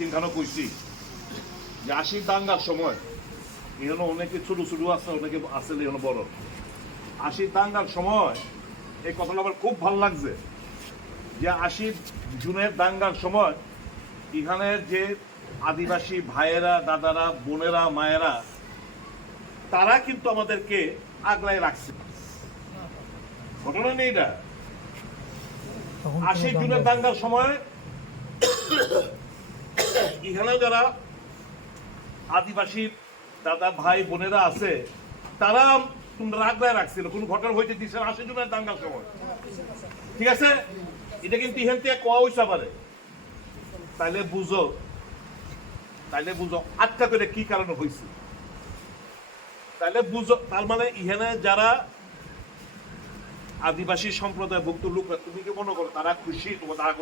তিনখানা কইছি। যে আশি দাঙ্গার সময় এখানে অনেকে ছোট ছোট আছে অনেকে আছে এখানে বড়। আশি দাঙ্গার সময় এই কথাটা আমার খুব ভালো লাগছে। যে আশি জুনের দাঙ্গার সময় এখানে যে আদিবাসী ভাইয়েরা দাদারা বোনেরা মায়েরা তারা কিন্তু আমাদেরকে আগলায় রাখছে। ঘটনা নেই তখন আশি জুনের দাঙ্গার সময় এখানে যারা আদিবাসী দাদা, ভাই, বোনেরা আছে, তারা তোমরা রাগলায় রাখছিল। কোন ঘটনা হইতে দিচ্ছে না। আশি জুনের দাঙ্গার সময়। ঠিক আছে? এটা কিন্তু ইহান থেকে কোয়া হইতে পারে তাইলে বুঝো। তাইলে বুঝো আটকা করে কি কারণে হয়েছে তাইলে বুঝো, তার মানে ইহানে যারা আদিবাসী সম্প্রদায়ভুক্ত লোকরা তুমি কি মনে করো তারা খুশি? তারা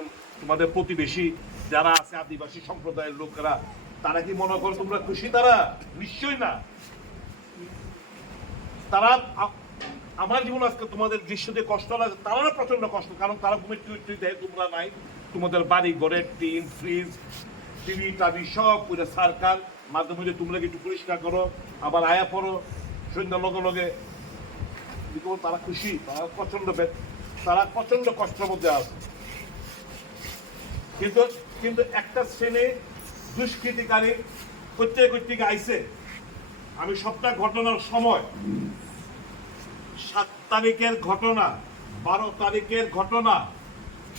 তোমাদের প্রতিবেশী যারা আছে আদিবাসী সম্প্রদায়ের লোকেরা, তারা কি মনে করো তোমরা খুশি তারা? নিশ্চয়ই না। তারা, আমার জীবন আজকে তোমাদের দৃশ্য দিয়ে কষ্ট লাগে তারা প্রচণ্ড কষ্ট, কারণ তারা ঘুমের টুই টুই দেয়, তোমরা নাই। তোমাদের বাড়ি, ঘরের টিন, ফ্রিজ, টিভি, টাভি সব পুরো সার্কার মাঝে মধ্যে তোমরা একটু পরিষ্কার করো, আবার আয়া পড়ো। সন্ধ্যার লগে লগে কিন্তু তারা খুশি, তারা প্রচণ্ড তারা প্রচণ্ড কষ্টের মধ্যে আছে। কিন্তু কিন্তু একটা শ্রেণি দুষ্কৃতিকারী প্রত্যেক কর্তৃক আইছে। আমি সবটা ঘটনার সময়। সাত তারিখের ঘটনা, বারো তারিখের ঘটনা,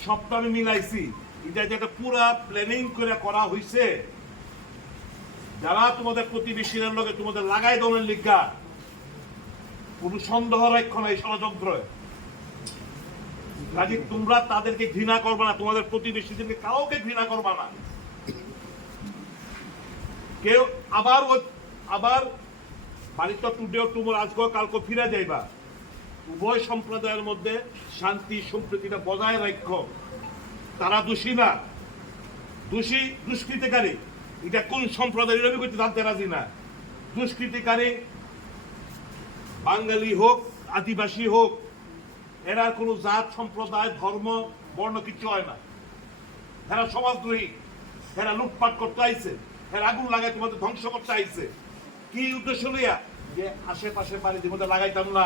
সবটা আমি মিলাইছি। এটা যেটা পুরা প্ল্যানিং করে করা হয়েছে যারা তোমাদের প্রতিবেশীদের লগে তোমাদের লাগাই দলের লিগা কোন সন্দেহ রাখো এই ষড়যন্ত্র। কাজে তোমরা তাদেরকে ঘৃণা করবে না, তোমাদের প্রতিবেশীদেরকে কাউকে ঘৃণা করবে না। কেউ আবার আবার বাড়িতে টুডেও তোমার আজকে কালকে ফিরে যাইবা। উভয় সম্প্রদায়ের মধ্যে শান্তি, সম্প্রীতিটা বজায় রাখ তারা দোষী না। দোষী দুষ্কৃতিকারী। এটা কোন সম্প্রদায়ের? করতে জানতে রাজি না। দুষ্কৃতিকারী বাঙালি হোক, আদিবাসী হোক, এরা কোনো জাত, সম্প্রদায়, ধর্ম, বর্ণ কিছু হয় না। এরা সমাজদ্রোহী, এরা লুটপাট করতে আইছে, এরা আগুন লাগাই তোমাদের ধ্বংস করতে আইছে। কি উদ্দেশ্য লইয়া? যে আশেপাশে বাড়ির মধ্যে লাগাইতাম না।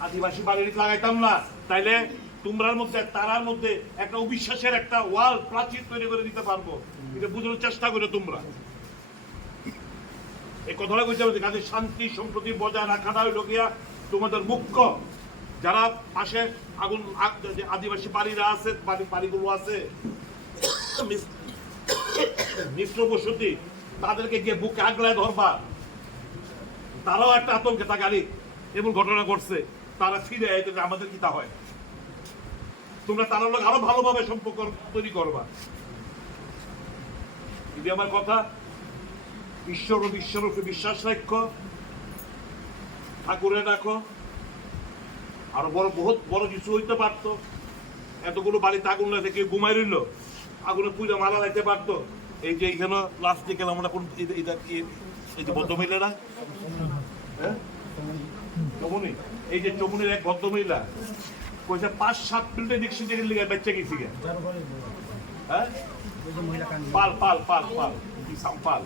আদিবাসী বাড়ির লাগাইতাম না। তাইলে তোমরার মধ্যে, তারার মধ্যে একটা অবিশ্বাসের একটা ওয়াল প্রাচীর তৈরি করে দিতে পারব। এটা বুঝানোর চেষ্টা করে তোমরা। এই কথাটা কইতে হবে কাজে শান্তি, সম্প্রতি বজায় রাখাটা হইল গিয়া তোমাদের মুখ্য। যারা পাশে আগুন আদিবাসী বাড়িরা আছে, বাড়ি বাড়িগুলো আছে মিশ্র বসতি, তাদেরকে গিয়ে বুকে আগলায় ধরবা। তারাও একটা আতঙ্কে থাকারি এমন ঘটনা ঘটছে, তারা ফিরে যে আমাদের কি তা হয়? তোমরা তারা লোক আরও ভালোভাবে সম্পর্ক তৈরি করবা। যদি আমার কথা ঈশ্বর ও বিশ্বরূপে বিশ্বাস রাখো, ঠাকুরে রাখো আরও বড়, বহুত বড় কিছু হইতে পারতো। এতগুলো বাড়িতে আগুন লাগে কেউ ঘুমাই রইল। আগুনে পুজো মারা লাগতে পারতো। এই যে এইখানে প্লাস্টিক আমরা কোন এটা- কি- এই যে ভদ্রমহিলারা? হ্যাঁ? চমুনি? এই যে চমুনির এক ভদ্রমহিলা। কইছে, পাঁচ, সাত মিনিটে রিক্সা থেকে লিগে বেঁচে গেছি। হ্যাঁ? পাল পাল পাল পাল। কি সাম, পাল।